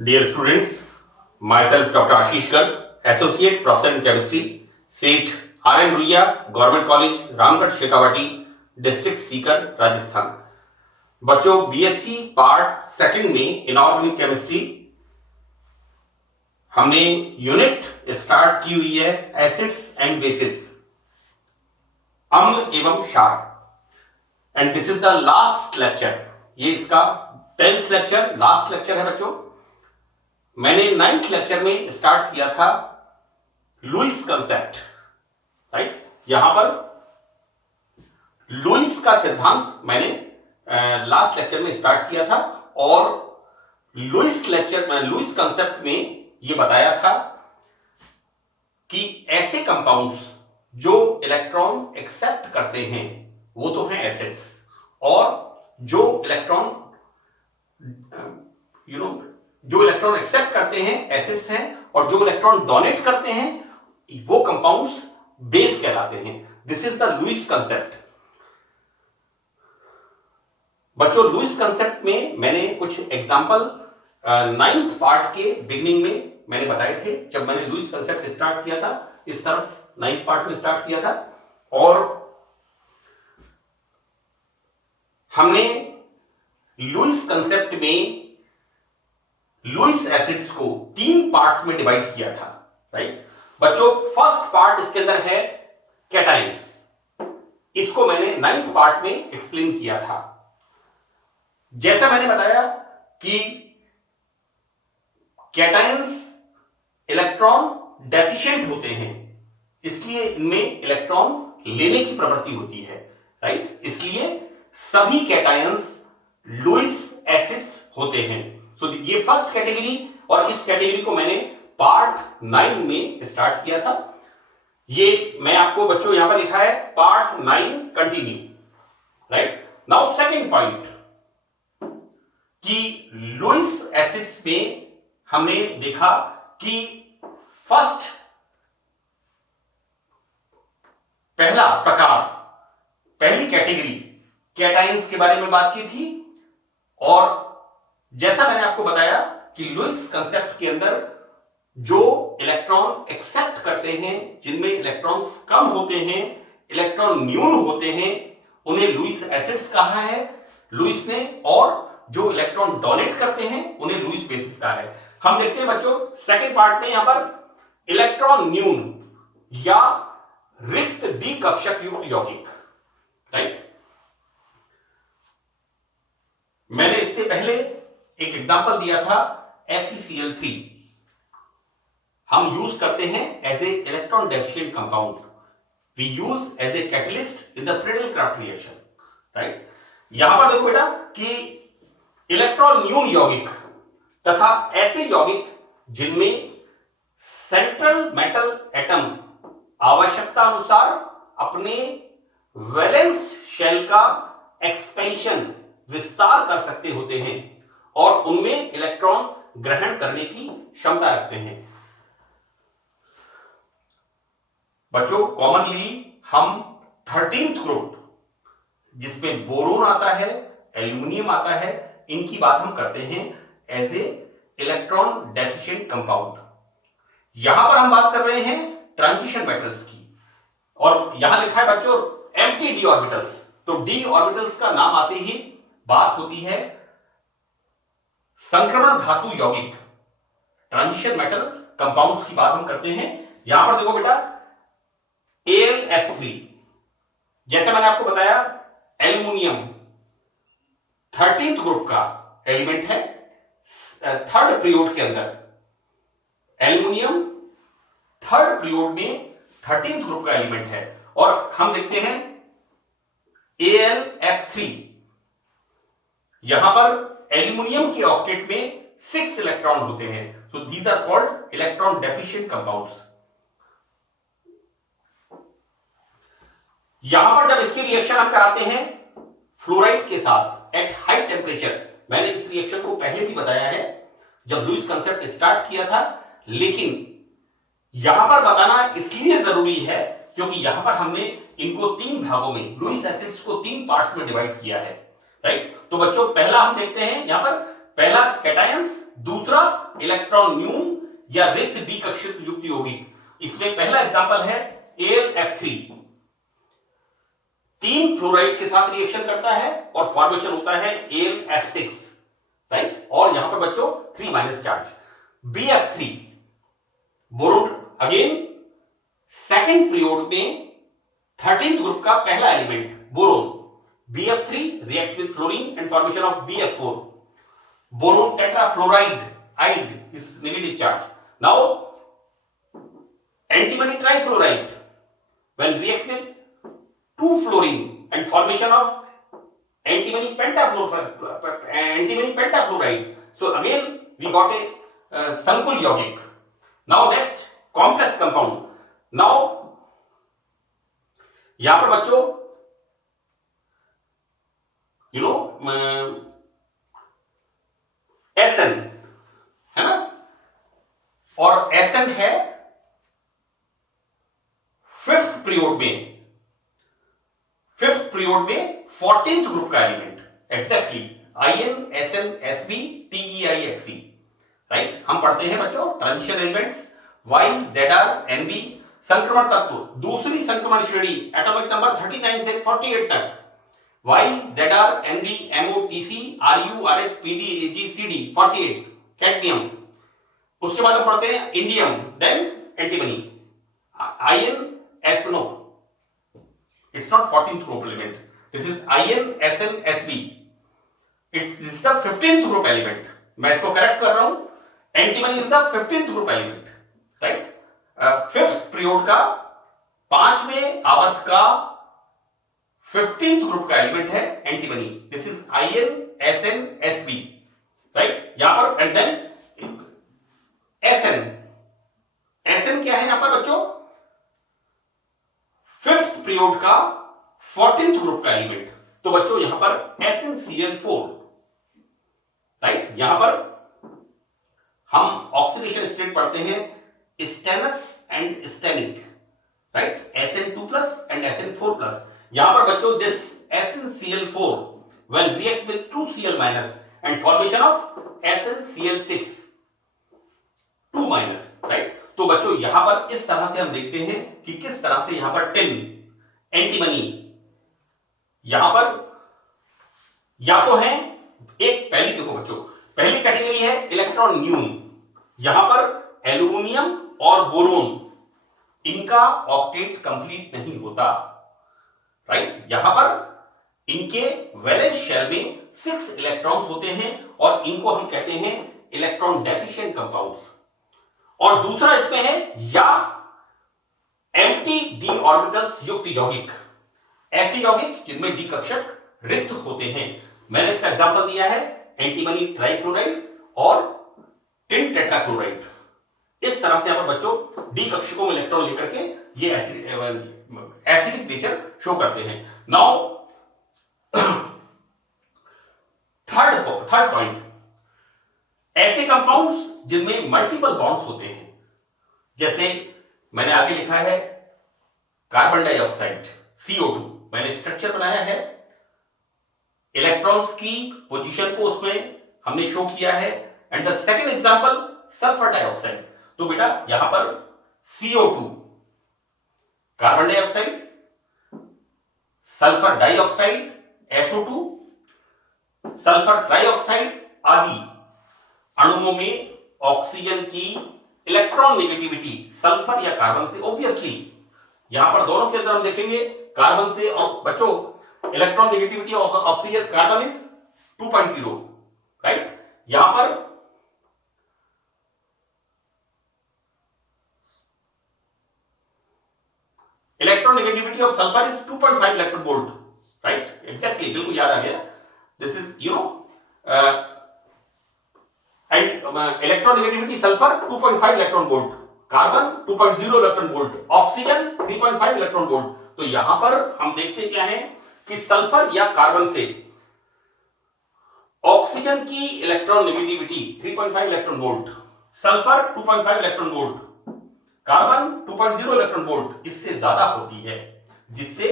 Dear students, myself Dr. Ashish Garg, Associate Professor in Chemistry, SEET R.N. Ruia, Government College, Ramgarh Shekhawati, District Sikar, Rajasthan. बच्चों BSc part second में inorganic chemistry हमने unit start की हुई है acids and bases, अम्ल एवं क्षार, and this is the last lecture. ये इसका 10th लेक्चर, लास्ट लेक्चर है बच्चों। मैंने 9th लेक्चर में स्टार्ट किया था लुईस कंसेप्ट, राइट। यहां पर लुईस का सिद्धांत मैंने लास्ट लेक्चर में स्टार्ट किया था और लुईस कंसेप्ट में यह बताया था कि ऐसे कंपाउंड्स जो इलेक्ट्रॉन एक्सेप्ट करते हैं वो तो हैं एसिड्स, और जो इलेक्ट्रॉन एक्सेप्ट करते हैं एसिड्स हैं, और जो इलेक्ट्रॉन डोनेट करते हैं वो कंपाउंड्स बेस कहलाते हैं। This is the Lewis concept. बच्चों लुईस कंसेप्ट में मैंने कुछ एग्जांपल 9th पार्ट के बिगिनिंग में मैंने बताए थे, जब मैंने लुईस कंसेप्ट स्टार्ट किया था। इस तरफ 9th पार्ट में स्टार्ट किया था और हमने लुईस कंसेप्ट में लुईस एसिड्स को 3 पार्ट्स में डिवाइड किया था, राइट। बच्चों फर्स्ट पार्ट इसके अंदर है कैटायंस। इसको मैंने 9th पार्ट में एक्सप्लेन किया था। जैसा मैंने बताया कि कैटायंस इलेक्ट्रॉन डेफिशिएंट होते हैं, इसलिए इनमें इलेक्ट्रॉन लेने की प्रवृत्ति होती है, राइट। इसलिए सभी कैटायंस लुईस एसिड्स होते हैं। तो ये फर्स्ट कैटेगरी, और इस कैटेगरी को मैंने पार्ट 9 में स्टार्ट किया था। ये मैं आपको बच्चों यहां पर लिखा है part 9 continue, right. Now second point कि लुईस एसिड्स में हमने देखा कि फर्स्ट पहला प्रकार, पहली कैटेगरी कैटायंस के बारे में बात की थी, और जैसा मैंने आपको बताया कि लुईस कंसेप्ट के अंदर जो इलेक्ट्रॉन एक्सेप्ट करते हैं, जिनमें इलेक्ट्रॉन्स कम होते हैं, इलेक्ट्रॉन न्यून होते हैं, उन्हें लुईस एसिड्स कहा है लुईस ने, और जो इलेक्ट्रॉन डोनेट करते हैं उन्हें लुईस बेसिस कहा है। हम देखते हैं बच्चों सेकंड पार्ट में यहां पर इलेक्ट्रॉन न्यून या रिक्त डी कक्षक युक्त यौगिक, राइट। मैंने इससे पहले एक एग्जांपल दिया था FeCl3 हम यूज करते हैं as a electron deficient compound, we use as a catalyst in the Friedel Craft reaction, right. यहां पर देखो बेटा कि इलेक्ट्रॉन न्यून यौगिक तथा ऐसे यौगिक जिनमें सेंट्रल मेटल एटम आवश्यकता अनुसार अपने वैलेंस शेल का एक्सपेंशन विस्तार कर सकते होते हैं और उनमें इलेक्ट्रॉन ग्रहण करने की क्षमता रखते हैं। बच्चों कॉमनली हम 13th ग्रुप जिसमें बोरोन आता है, एल्यूमिनियम आता है, इनकी बात हम करते हैं as a electron deficient compound. यहां पर हम बात कर रहे हैं ट्रांजिशन मेटल्स की, और यहां लिखा है बच्चों एम्प्टी डी ऑर्बिटल्स। तो डी ऑर्बिटल्स का नाम आते ही बात होती है संक्रमण धातु यौगिक, ट्रांजिशन मेटल कंपाउंड्स की बात हम करते हैं। यहां पर देखो बेटा AlF3, जैसे मैंने आपको बताया एल्यूमिनियम 13th ग्रुप का एलिमेंट है, 3rd पीरियड के अंदर एल्यूमिनियम 3rd पीरियड में 13th ग्रुप का एलिमेंट है। और हम देखते हैं AlF3, यहां पर एल्यूमिनियम के ऑक्टेट में 6 इलेक्ट्रॉन होते हैं, so these are called electron deficient compounds. यहां पर जब इसकी रिएक्शन हम कराते हैं फ्लोराइड के साथ एट हाई टेम्परेचर, मैंने इस रिएक्शन को पहले भी बताया है जब लुईस कंसेप्ट स्टार्ट किया था, लेकिन यहां पर बताना इसलिए जरूरी है क्योंकि यहां पर हमने इनको 3 भागों में, लुईस एसिड्स को 3 पार्ट्स में डिवाइड किया है, राइट। तो बच्चों पहला हम देखते हैं यहां पर, पहला कैटायंस दूसरा इलेक्ट्रॉन न्यून या रिक्त डी कक्षित युक्त यौगिक। इसमें पहला एग्जांपल है AlF3, 3 फ्लोराइड के साथ रिएक्शन करता है और फॉर्मेशन होता है AlF6, राइट। और यहां पर बच्चों 3- charge. BF3, boron, again second period में 13th ग्रुप का पहला element boron. BF3 react with fluorine and formation of BF4. Boron tetrafluoride is negative charge. Now, antimony trifluoride when react with 2 fluorine and formation of antimony pentafluoride. So again we got a Sankul yaugic. Now next complex compound. Now यहां पर बच्चों SN है ना, और SN है 5th period में 14th group का element exactly IN SN SB TEIXE, right. हम पढ़ते हैं बच्चों transition elements Y ZR NB। संक्रमण तत्व दूसरी संक्रमण श्रेणी एटॉमिक नंबर 39 से 48 तक Y ZR NB MO TC RU RH PD AG CD 48 cadmium. उसके बाद हम पढ़ते हैं indium, then antimony IN SNO, it's not 14th group element, this is IN SN SB, this is the 15th group element। मैं इसको correct कर रहा हूं, antimony is the 15th group element, right. 5th period का 5वें आवर्त का 15th group का एलिमेंट है antimony. This is IN SN SB, right. यहां पर एंड देन SN क्या है यहां पर बच्चों, 5th पीरियड का 14th ग्रुप का एलिमेंट। तो बच्चों यहां पर SnCl4, राइट। यहां पर हम ऑक्सीडेशन स्टेट पढ़ते हैं stannous and stannic, right, SN2+ and SN4+। यहां पर बच्चों this SnCl4 when react with 2Cl- and formation of SnCl6 2-, right. तो बच्चों यहां पर इस तरह से हम देखते हैं कि किस तरह से यहां पर टिन एंटीमनी यहां पर या तो है एक, पहली देखो बच्चों, पहली कैटेगरी है इलेक्ट्रॉन न्यून। यहां पर एल्यूमिनियम और बोरोन इनका ऑक्टेट कंप्लीट नहीं होता, राइट। यहां पर इनके वैलेंस शेल में 6 इलेक्ट्रॉन्स होते हैं और इनको हम कहते हैं इलेक्ट्रॉन डेफिशिएंट कंपाउंड्स। और दूसरा इसमें है या एम्प्टी डी ऑर्बिटल्स युक्त यौगिक, ऐसे यौगिक जिनमें डी कक्षक रिक्त होते हैं। मैंने इसका एग्जांपल दिया है एंटीमनी ट्राइफ्लोराइड और टिन टेट्राक्लोराइड। इस तरह से यहां पर बच्चों डी कक्षकों में इलेक्ट्रॉन लेकर के ये एसिडिक नेचर शो करते हैं। नाउ थर्ड पॉइंट, ऐसे कंपाउंड्स जिनमें मल्टीपल बॉन्ड्स होते हैं, जैसे मैंने आगे लिखा है कार्बन डाइऑक्साइड CO2, मैंने स्ट्रक्चर बनाया है, इलेक्ट्रॉन्स की पोजीशन को उसमें हमने शो किया है। And the second example sulphur dioxide. तो बेटा यहां पर CO2 carbon dioxide, sulphur dioxide SO2, sulphur trioxide आदि अणुओं में ऑक्सीजन की इलेक्ट्रॉन नेगेटिविटी सल्फर या कार्बन से, ऑब्वियसली यहां पर दोनों के अंदर हम देखेंगे कार्बन से, और बच्चों electron negativity of oxygen carbon is 2.0, right. यहां पर electron negativity of sulphur is 2.5 electron volt, right, exactly, बिल्कुल याद आ गया। This is and electron negativity sulphur 2.5 electron volt, carbon 2.0 electron volt, oxygen 3.5 electron volt. तो यहां पर हम देखते क्या है कि सल्फर या कार्बन से ऑक्सीजन की electron negativity 3.5 electron volt, sulphur 2.5 electron volt, carbon 2.0 electron volt, इससे ज्यादा होती है, जिससे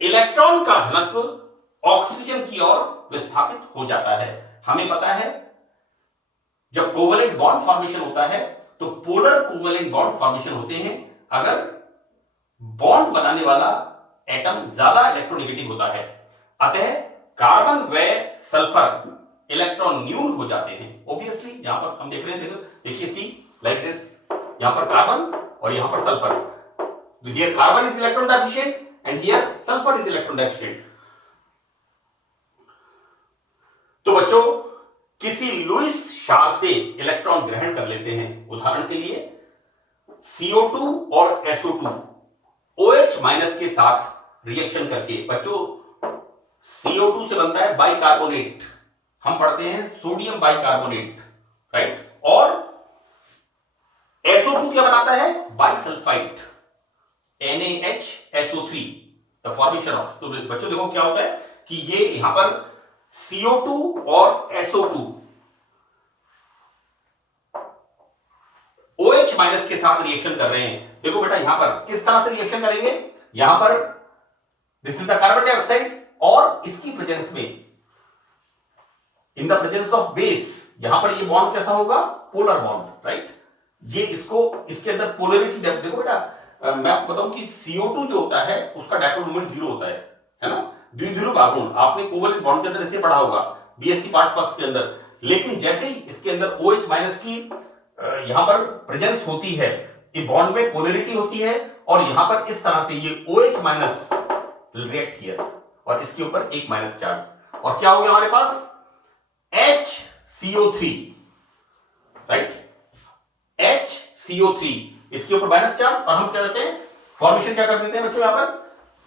इलेक्ट्रॉन का घनत्व ऑक्सीजन की ओर विस्थापित हो जाता है। हमें पता है जब कोवेलेंट बॉन्ड फॉर्मेशन होता है तो पोलर कोवेलेंट बॉन्ड फॉर्मेशन होते हैं अगर बॉन्ड बनाने वाला एटम ज्यादा इलेक्ट्रोनेगेटिव होता है। अतः कार्बन व सल्फर इलेक्ट्रॉन न्यून हो जाते हैं। ऑब्वियसली यहां पर हम देख रहे हैं, देखिए सी लाइक दिस, यहां पर कार्बन और यहां पर sulphur. Here carbon is electron deficient and here sulphur is electron deficient. तो बच्चों किसी लुईस क्षार से इलेक्ट्रॉन ग्रहण कर लेते हैं। उदाहरण के लिए CO2 और SO2 OH माइनस के साथ रिएक्शन करके, बच्चों CO2 से बनता है बाइकार्बोनेट, हम पढ़ते हैं सोडियम बाइकार्बोनेट, राइट। और SO2 क्या बनाता है, bisulphide NaHSO3, the formation of. तो बच्चों देखो क्या होता है कि ये यहां पर CO2 और SO2 OH माइनस के साथ रिएक्शन कर रहे हैं। देखो बेटा यहां पर किस तरह से रिएक्शन करेंगे, यहां पर this is the carbon dioxide और इसकी प्रेजेंस में, इन द प्रेजेंस ऑफ बेस, यहां पर ये बॉन्ड कैसा होगा, पोलर बॉन्ड, राइट। ये इसको, इसके अंदर पोलरिटी, देखो बेटा मैं आपको बताऊं कि CO2 जो होता है उसका डायपोल मोमेंट 0 होता है ना, द्विध्रुव आघूर्ण। आपने कोवेलेंट बॉन्ड के अंदर इसे पढ़ा होगा BSc पार्ट फर्स्ट के अंदर। लेकिन जैसे ही इसके अंदर OH माइनस की यहां पर प्रेजेंस होती है, ये बॉन्ड में पोलरिटी होती है और यहां पर इस तरह से ये OH माइनस रिएक्ट हियर और इसके ऊपर एक माइनस चार्ज, और क्या हो गया हमारे पास HCO3, राइट, HCO3, इसके ऊपर माइनस चार्ज, और हम क्या कहते हैं, फॉर्मेशन क्या कर देते हैं बच्चों यहां पर,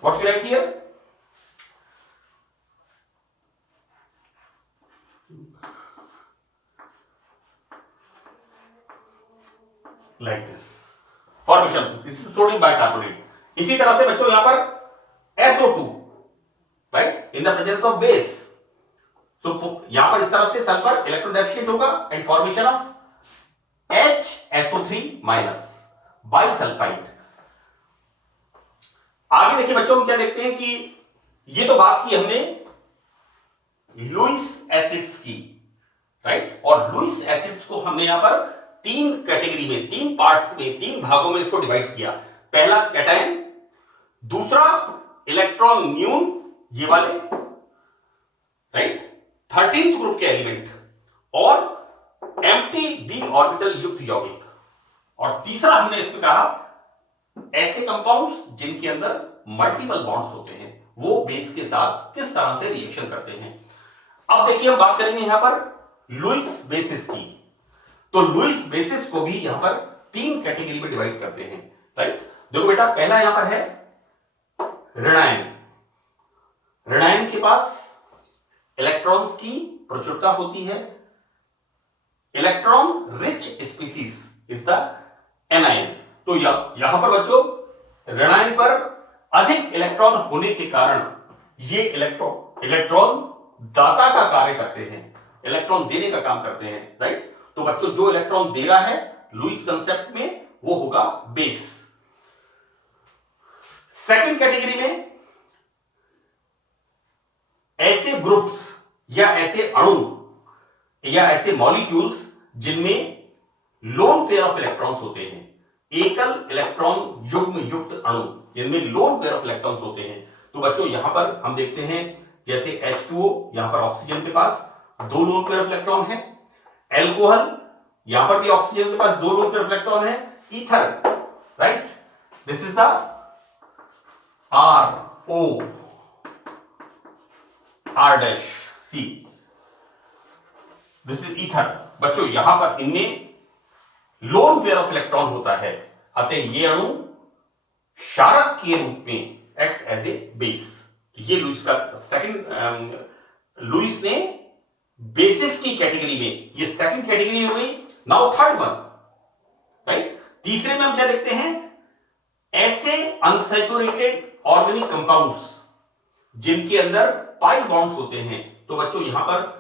what's we write here, like this formation, this is sodium bicarbonate. इसी तरह से बच्चों यहां पर SO2, right, in the presence of base, तो यहां पर इस तरह से सल्फर इलेक्ट्रॉन डेफिशिएंट होगा and formation of HSO3 minus bisulphide. आगे देखिए बच्चों हम क्या देखते हैं कि ये तो बात की हमने लुईस एसिड्स की, राइट, और लुईस एसिड्स को हमने यहां पर तीन कैटेगरी में, तीन पार्ट्स में, तीन भागों में इसको डिवाइड किया। पहला कैटायन, दूसरा इलेक्ट्रॉन न्यून, ये वाले, राइट, 13th ग्रुप के एलिमेंट, और एम्प्टी डी ऑर्बिटल युक्त यौगिक, और तीसरा हमने इसमें कहा ऐसे कंपाउंड्स जिनके अंदर मल्टीपल बॉन्ड्स होते हैं, वो बेस के साथ किस तरह से रिएक्शन करते हैं। अब देखिए हम बात करेंगे यहां पर लुईस बेसिस की। तो लुईस बेसिस को भी यहां पर तीन कैटेगरी में डिवाइड करते हैं, राइट। देखो बेटा पहला यहां पर है ऋणायन। ऋणायन के पास इलेक्ट्रॉन्स की प्रचुरता होती है। Electron rich species is the anion. तो यहां पर बच्चों ऋणायन पर अधिक इलेक्ट्रॉन होने के कारण ये इलेक्ट्रॉन दाता का कार्य करते हैं, इलेक्ट्रॉन देने का काम करते हैं, राइट। तो बच्चों जो इलेक्ट्रॉन दे रहा है लुईस कंसेप्ट में वो होगा बेस। सेकंड कैटेगरी में ऐसे ग्रुप्स या ऐसे अणु या ऐसे मॉलिक्यूल्स जिनमें लोन पेयर ऑफ इलेक्ट्रॉन्स होते हैं, एकल इलेक्ट्रॉन युग्म युक्त अणु जिनमें लोन पेयर ऑफ इलेक्ट्रॉन्स होते हैं। तो बच्चों यहां पर हम देखते हैं जैसे H2O, यहां पर ऑक्सीजन के पास दो लोन पेयर ऑफ इलेक्ट्रॉन है। एल्कोहल, यहां पर भी ऑक्सीजन के पास दो लोन पेयर ऑफ इलेक्ट्रॉन है। Ether, right, this is the RO R-C, this is ether. बच्चों यहां पर इनमें लोन पेयर ऑफ इलेक्ट्रॉन होता है, अतः ये अणु क्षारक के रूप में एक्ट एज ए बेस। ये लुईस का सेकंड, लुईस ने बेसिस की कैटेगरी में, ये सेकंड कैटेगरी हो गई। Now third one, right. तीसरे में हम क्या देखते हैं, ऐसे अनसैचुरेटेड ऑर्गेनिक कंपाउंड्स जिनके अंदर पाई बॉन्ड्स होते हैं। तो बच्चों यहां पर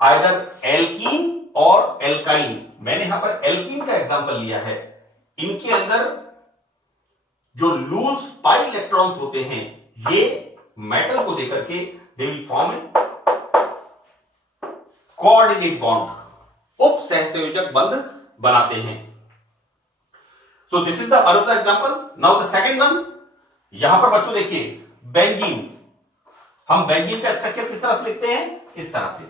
आइदर एल्कीन और एल्काइन, मैंने यहां पर एल्कीन का एग्जांपल लिया है। इनके अंदर जो लूज पाई इलेक्ट्रॉन्स होते हैं ये मेटल को देकर के they will form A coordinate bond, उप सहसंयोजक बंध बनाते हैं। So this is the another example. Now the second one, यहां पर बच्चों देखिए बेंजीन, हम बेंजीन का स्ट्रक्चर किस तरह से लिखते हैं, इस तरह से,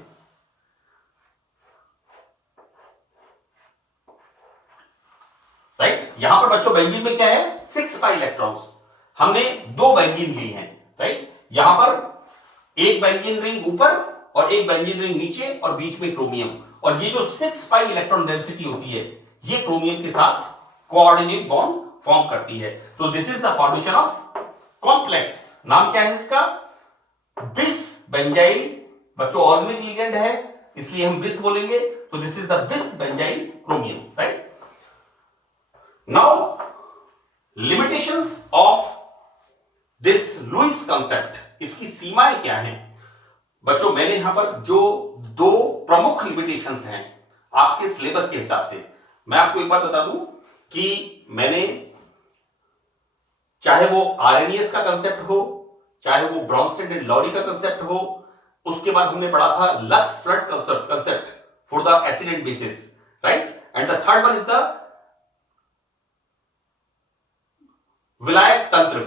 राइट। यहां पर बच्चों बेंजीन में क्या है, 6 पाई इलेक्ट्रॉन्स, हमने 2 बेंजीन ली हैं, राइट। यहां पर एक बेंजीन रिंग ऊपर और एक बेंजीन रिंग नीचे और बीच में क्रोमियम, और ये जो 6 पाई इलेक्ट्रॉन डेंसिटी होती है ये क्रोमियम के साथ कोऑर्डिनेट बॉन्ड फॉर्म करती है। तो this is the formation of complex, नाम क्या है इसका, बिस बेंजाइल। बच्चों ऑर्गेनिक लिगेंड है इसलिए हम बिस बोलेंगे, तो this is the bis benzyl chromium, right. Now limitations of this Lewis concept, इसकी सीमाएं क्या हैं। बच्चों मैंने यहां पर जो 2 प्रमुख लिमिटेशंस हैं आपके सिलेबस के हिसाब से, मैं आपको एक बात बता दूं कि मैंने, चाहे वो आरएनएस का कंसेप्ट हो, चाहे वो ब्रॉन्स्टेड एंड लॉरी का कंसेप्ट हो, उसके बाद हमने पढ़ा था Lux Flood concept for the acid and bases, right. And the third one is the विलायक तंत्र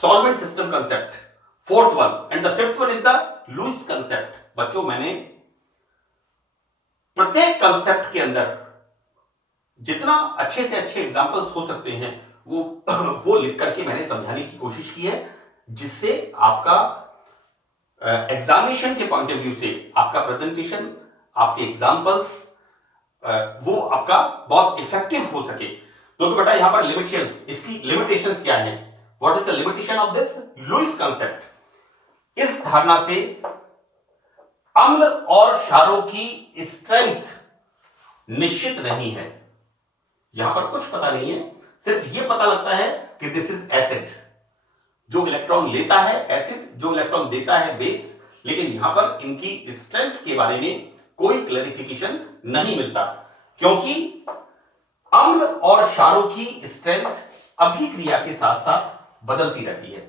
solvent system concept, fourth one, and the fifth one is the Lewis concept. बच्चों मैंने प्रत्येक कंसेप्ट के अंदर जितना अच्छे से अच्छे एग्जांपल्स हो सकते हैं वो लिख करके मैंने समझाने की कोशिश की है, जिससे आपका एग्जामिनेशन के पॉइंट ऑफ व्यू से आपका प्रेजेंटेशन, आपके एग्जांपल्स वो आपका बहुत इफेक्टिव हो सके। तो बेटा यहां पर लिमिटेशंस, इसकी लिमिटेशंस क्या है, what is the limitation of this Lewis concept. इस धारणा से अम्ल और क्षारों की स्ट्रेंथ निश्चित नहीं है। यहां पर कुछ पता नहीं है, सिर्फ यह पता लगता है कि दिस इज एसिड, जो इलेक्ट्रॉन लेता है एसिड, जो इलेक्ट्रॉन देता है बेस, लेकिन यहां पर इनकी स्ट्रेंथ के बारे में कोई क्लैरिफिकेशन नहीं मिलता, क्योंकि अम्ल और क्षारों की स्ट्रेंथ अभिक्रिया के साथ साथ बदलती रहती है।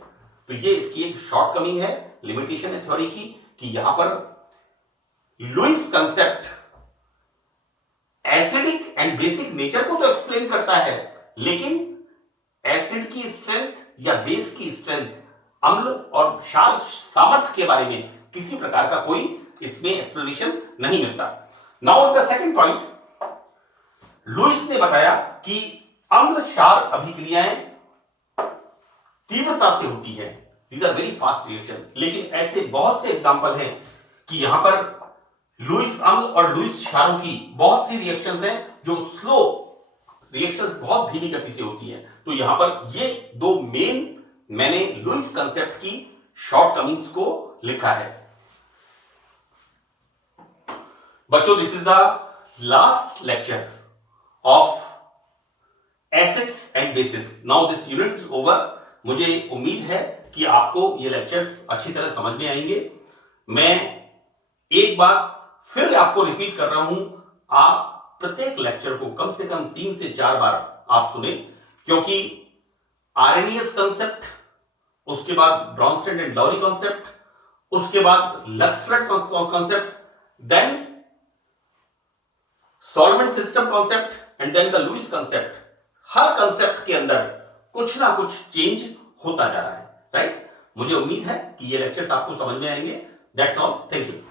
तो ये इसकी एक शॉर्टकमिंग है, लिमिटेशन है थ्योरी की, कि यहां पर Lewis concept acidic and basic nature को तो एक्सप्लेन करता है, लेकिन एसिड की स्ट्रेंथ या बेस की स्ट्रेंथ, अम्ल और क्षार सामर्थ्य के बारे में किसी प्रकार का कोई इसमें एक्सप्लेनेशन नहीं मिलता। Now the second point, Lewis ने बताया कि अम्ल क्षार अभिक्रियाएं तीव्रता से होती है, these are very fast reaction, लेकिन ऐसे बहुत से एग्जांपल हैं कि यहां पर लुईस अम्ल और लुईस क्षारों की बहुत सी रिएक्शंस हैं जो स्लो रिएक्शंस, बहुत धीमी गति से होती हैं। तो यहां पर ये 2 मेन मैंने लुईस कंसेप्ट की शॉर्टकमिंग्स को लिखा है। बच्चों this is the last lecture of acids and bases. Now this unit is over. मुझे उम्मीद है कि आपको ये लेक्चर्स अच्छी तरह समझ में आएंगे। मैं एक बार फिर आपको रिपीट कर रहा हूं, आप प्रत्येक लेक्चर को कम से कम 3 से 4 बार आप सुने, क्योंकि आरएनएस कंसेप्ट, उसके बाद ब्रॉन्स्टेड एंड लॉरी कंसेप्ट, उसके बाद Lux Flood concept, then solvent system concept and then the Lewis concept, हर कंसेप्ट के अंदर कुछ ना कुछ चेंज होता जा रहा है, राइट। मुझे उम्मीद है कि ये लेक्चर्स आपको समझ में आएंगे। That's all, thank you.